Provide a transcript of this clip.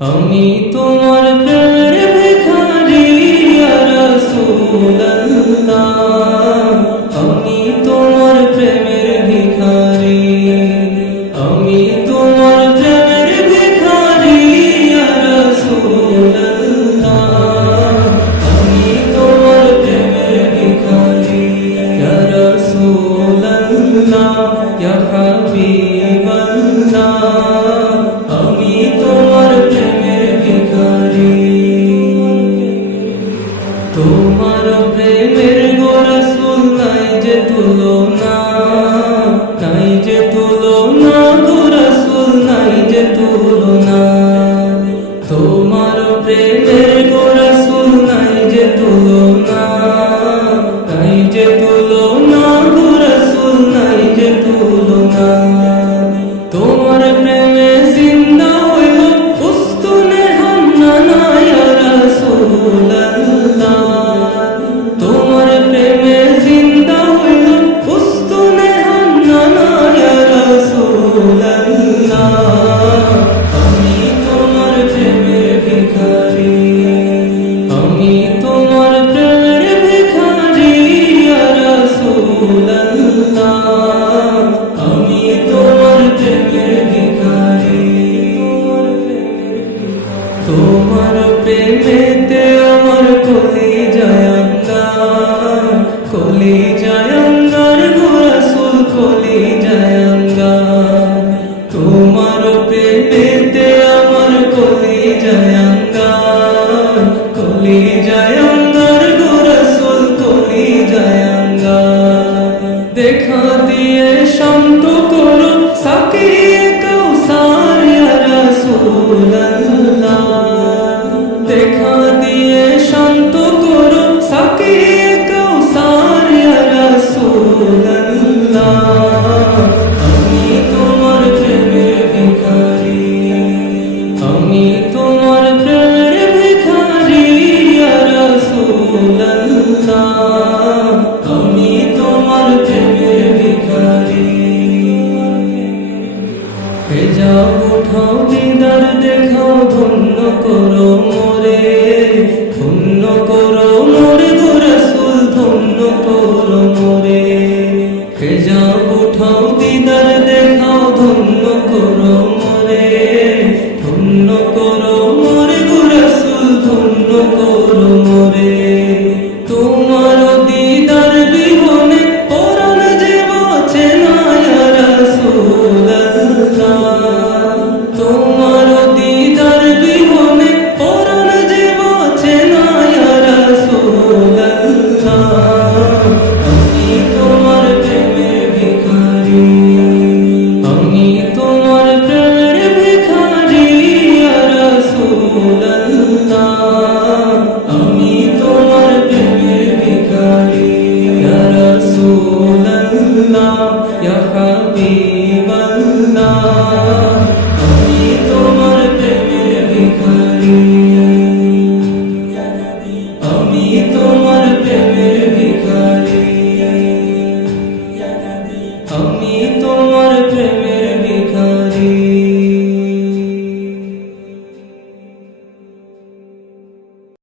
আমি তোমার প্রেমের ভিখারি ইয়া রাসূলুল্লাহ, আমি তোমার প্রেমের ভিখারি, আমি তোমার প্রেমের ভিখারি ইয়া রাসূলুল্লাহ, আমি তোমার প্রেমের ভিখারি ইয়া রাসূলুল্লাহ, ইয়া হাবিবাল্লাহ, আমি তোমার প্রেমের ভিখারি। তোমার প্রেমের গো রাসূল নাই যে তুলনা, নাই যে তুলনা গো রাসূল নাই যে তুলনা। তোমার প্রেমের গো রাসূল নাই যে তুলনা, নাই যে তুলনা গো রাসূল নাই যে তুলনা। তোমার প্রেমে জিন্দা হইল উস্তুনে হান্নানা ইয়া রাসূলুল্লাহ, তোমার প্রেমে জিন্দা হইল উস্তুনে হান্নানা ইয়া রাসূলুল্লাহ, আমি তোমার প্রেমের ভিখারি, আমি তোমার প্রেমের ভিখারি ইয়া রাসূলুল্লাহ, আমি তোমার প্রেমের ভিখারি। তোমার প্রেমেতে আমার কলিজায় আঙ্গার, কলিজায় আঙ্গার গো রাসূল কলিজায় আঙ্গার। তোমার প্রেমেতে আমার কলিজায় আঙ্গার, কলিজায় আঙ্গার গো রাসূল কলিজায় আঙ্গার। দেখা দিয়ে শান্ত করো সাকিয়ে কাউসার ইয়া রাসূলুল্লাহ, দেখা দিয়ে শান্ত করো সাকিয়ে কাউসার ইয়া রাসূলুল্লাহ, আমি তোমার প্রেমের ভিখারি, আমি তোমার প্রেমের ভিখারি ইয়া রাসূলুল্লাহ, আমি তোমার প্রেমের ভিখারি। হেজাব উঠাও দিদার দেখাও ধন্য করো মোরে, ধন্য করো মোরে গো রাসূল ধন্য করো মোরে। হেজাব উঠাও দিদার দেখাও ধন্য করো মোরে, ধন্য করো মোরে গো রাসূল ধন্য করো